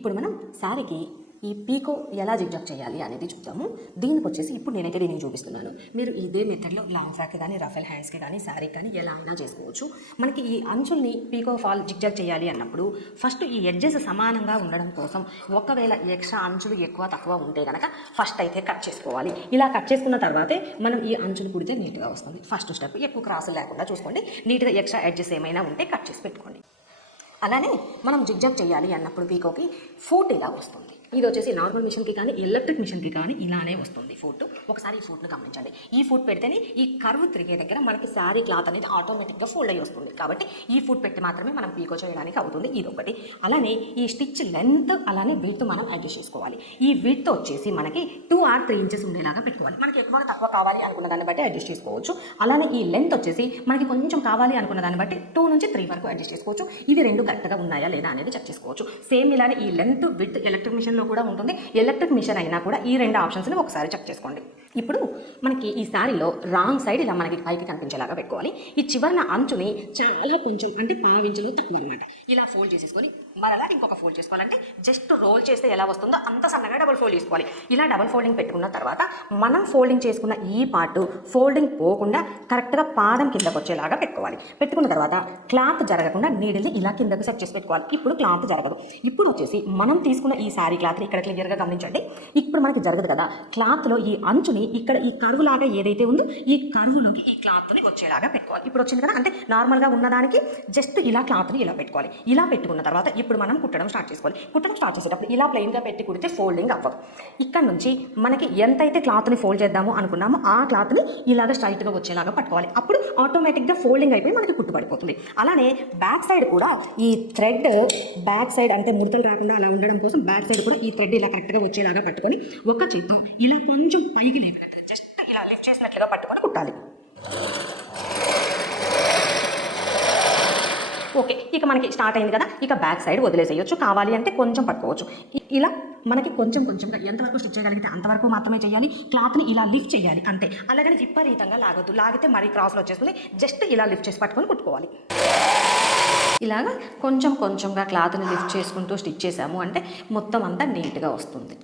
ఇప్పుడు మనం శారీకి ఈ పీకో ఎలా జిగ్జాగ్ చేయాలి అనేది చూద్దాము. దీనికి వచ్చేసి ఇప్పుడు నేనైతే దీనికి చూపిస్తున్నాను. మీరు ఇదే మెథడ్లో లాంగ్ ఫ్రాక్ కానీ రఫెల్ హ్యాండ్స్కి కానీ శారీ కానీ ఎలా అయినా చేసుకోవచ్చు. మనకి ఈ అంచుల్ని పీకో ఫాల్ జిగ్జాగ్ చేయాలి అన్నప్పుడు ఫస్ట్ ఈ ఎడ్జెస్ సమానంగా ఉండడం కోసం ఒకవేళ ఎక్స్ట్రా అంచులు ఎక్కువ తక్కువ ఉంటే కనుక ఫస్ట్ అయితే కట్ చేసుకోవాలి. ఇలా కట్ చేసుకున్న తర్వాతే మనం ఈ అంచులు కుడితే నీట్గా వస్తుంది. ఫస్ట్ స్టెప్ ఎక్కువ క్రాసులు లేకుండా చూసుకోండి. నీట్గా ఎక్స్ట్రా ఎడ్జెస్ ఏమైనా ఉంటే కట్ చేసి పెట్టుకోండి. అలానే మనం జిగ్జాగ్ చేయాలి అన్నప్పుడు పీకోకి ఫూట్ ఇలా వస్తుంది. ఇది వచ్చేసి నార్మల్ మిషన్కి కానీ ఎలక్ట్రిక్ మిషన్కి కానీ ఇలానే వస్తుంది ఫూట్. ఒకసారి ఈ ఫూట్ను గమనించండి. ఈ ఫుట్ పెడితేనే ఈ కర్వ్ తిరిగే దగ్గర మనకి శారీ క్లాత్ అనేది ఆటోమేటిక్గా ఫోల్డ్ అయ్యి వస్తుంది. కాబట్టి ఈ ఫుట్ పెట్టి మాత్రమే మనం పీకో చేయడానికి అవుతుంది ఇది ఒకటి అలానే ఈ స్టిచ్ లెంత్ అలానే విత్ మనం అడ్జస్ట్ చేసుకోవాలి. ఈ విత్ వచ్చేసి మనకి టూ ఆర్ త్రీ ఇంచెస్ ఉండేలాగా పెట్టుకోవాలి. మనకి ఎక్కువ తక్కువ కావాలి అనుకున్న దాన్ని బట్టి అడ్జస్ట్ చేసుకోవచ్చు. అలానే ఈ లెంత్ వచ్చేసి మనకి కొంచెం కావాలి అనుకున్న దాన్ని బట్టి టూ నుంచి త్రీ వరకు అడ్జస్ట్ చేసుకోవచ్చు. ఇది రెండు కరెక్ట్గా ఉన్నాయా లేదా అనేది చెక్ చేసుకోవచ్చు. సేమ్ ఇలానే ఈ లెంత్ విత్ ఎలక్ట్రిక్ మిషన్ కూడా ఉంటుంది. ఎలక్ట్రిక్ మిషన్ అయినా కూడా ఈ రెండు ఆప్షన్స్ని ఒకసారి చెక్ చేసుకోండి. ఇప్పుడు మనకి ఈ శారీలో రాంగ్ సైడ్ ఇలా మనకి పైకి కనిపించేలాగా పెట్టుకోవాలి. ఈ చివరన అంచుని చాలా కొంచెం అంటే పావించులో తక్కువ అనమాట ఇలా ఫోల్డ్ చేసేసుకొని మరలా ఇంకొక ఫోల్డ్ చేసుకోవాలంటే జస్ట్ రోల్ చేస్తే ఎలా వస్తుందో అంత సన్నగా డబుల్ ఫోల్డ్ చేసుకోవాలి. ఇలా డబుల్ ఫోల్డింగ్ పెట్టుకున్న తర్వాత మనం ఫోల్డింగ్ చేసుకున్న ఈ పార్ట్ ఫోల్డింగ్ పోకుండా కరెక్ట్గా పాదం కిందకు వచ్చేలాగా పెట్టుకోవాలి. పెట్టుకున్న తర్వాత క్లాత్ జరగకుండా నీడిల్ని ఇలా కిందకు సెట్ చేసి పెట్టుకోవాలి. ఇప్పుడు క్లాత్ జరగదు. ఇప్పుడు వచ్చేసి మనం తీసుకున్న ఈ శారీ క్లాత్ని ఇక్కడ క్లియర్గా గమనించండి. ఇప్పుడు మనకి జరగదు కదా. క్లాత్లో ఈ అంచుని ఇక్కడ ఈ కరువు లాగా ఏదైతే ఉందో ఈ కరువులోకి ఈ క్లాత్ని వచ్చేలాగా పెట్టుకోవాలి. ఇప్పుడు వచ్చింది కదా అంటే నార్మల్గా ఉన్నదానికి జస్ట్ ఇలా క్లాత్ని ఇలా పెట్టుకోవాలి. ఇలా పెట్టుకున్న తర్వాత ఇప్పుడు మనం కుట్టడం స్టార్ట్ చేసుకోవాలి. కుట్టడం స్టార్ట్ చేసేటప్పుడు ఇలా ప్లెయిన్గా పెట్టి కుడితే ఫోల్డింగ్ అవ్వదు. ఇక్కడ నుంచి మనకి ఎంతైతే క్లాత్ని ఫోల్డ్ చేద్దామో అనుకున్నామో ఆ క్లాత్ని ఇలాగ స్ట్రైట్గా వచ్చేలాగా పట్టుకోవాలి. అప్పుడు ఆటోమేటిక్గా ఫోల్డింగ్ అయిపోయి మనకి కుట్టుబడిపోతుంది. అలానే బ్యాక్ సైడ్ కూడా ఈ థ్రెడ్ బ్యాక్ సైడ్ అంటే ముడతలు రాకుండా అలా ఉండడం కోసం బ్యాక్ సైడ్ కూడా ఈ థ్రెడ్ ఇలా కరెక్ట్గా వచ్చేలాగా పట్టుకొని ఒక చేత్తో ఇలా కొంచెం పైకి ఇలా లిఫ్ట్ చేసినట్లుగా పట్టుకొని కుట్టాలి. ఓకే ఇక మనకి స్టార్ట్ అయింది కదా. ఇక బ్యాక్ సైడ్ వదిలేసేయచ్చు. కావాలి అంటే కొంచెం పట్టుకోవచ్చు. ఇలా మనకి కొంచెం కొంచెంగా ఎంతవరకు స్టిచ్ చేయగలిగితే అంతవరకు మాత్రమే చేయాలి. క్లాత్ని ఇలా లిఫ్ట్ చేయాలి అంతే. అలాగని విపరీతంగా లాగొద్దు. లాగితే మరీ క్రాస్లో వచ్చేస్తుంది. జస్ట్ ఇలా లిఫ్ట్ చేసి పట్టుకొని కుట్టుకోవాలి. ఇలాగా కొంచెం కొంచెంగా క్లాత్ని లిఫ్ట్ చేసుకుంటూ స్టిచ్ చేసాము అంటే మొత్తం అంతా నీట్గా వస్తుంది.